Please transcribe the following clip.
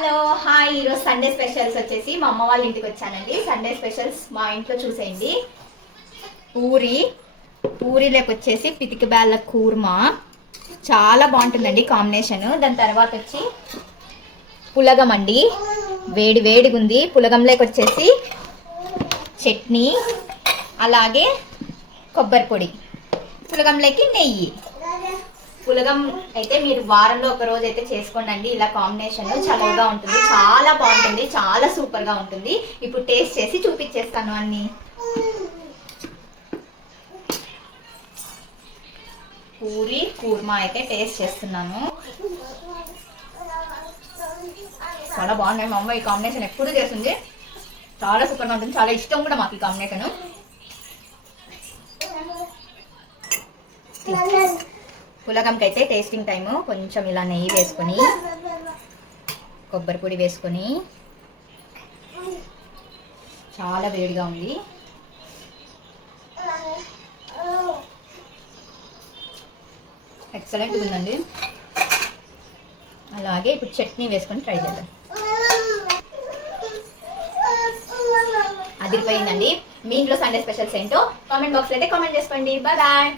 Hello hi, ఈరోజు Sunday specials వచ్చేసి మా అమ్మ వాళ్ళ ఇంటికి వచ్చానండి. సండే స్పెషల్స్ మా ఇంట్లో చూసేయండి. పూరీలోకి వచ్చేసి పితిక బేళ్ళ కూర్మా చాలా బాగుంటుందండి కాంబినేషన్. దాని తర్వాత వచ్చి పులగం అండి, వేడి వేడిగా ఉంది. పులగంలోకి వచ్చేసి చట్నీ, అలాగే కొబ్బరి పొడి, పులగంలోకి నెయ్యి. పులగం అయితే మీరు వారంలో ఒక రోజు అయితే చేసుకోండి. ఇలా కాంబినేషన్ చల్లగా ఉంటుంది, చాలా బాగుంటుంది, చాలా సూపర్ గా ఉంటుంది. ఇప్పుడు టేస్ట్ చేసి చూపించేస్తాను అన్ని. పూరి కూర్మా అయితే టేస్ట్ చేస్తున్నాను. చాలా బాగుంది. మా అమ్మ ఈ కాంబినేషన్ ఎప్పుడు చేస్తుంది, చాలా సూపర్ గా ఉంటుంది. చాలా ఇష్టం కూడా మాకు ఈ కాంబినేషన్. పులగంకి అయితే టేస్టింగ్ టైము కొంచెం ఇలా నెయ్యి వేసుకొని, కొబ్బరి పొడి వేసుకొని, చాలా వేడిగా ఉంది. ఎక్సలెంట్ ఉందండి. అలాగే ఇప్పుడు చట్నీ వేసుకొని ట్రై చేద్దాం. అదిరిపోయిందండి. మీ ఇంట్లో సండే స్పెషల్స్ ఏంటో కామెంట్ బాక్స్లో అయితే కామెంట్ చేసుకోండి. Bye bye.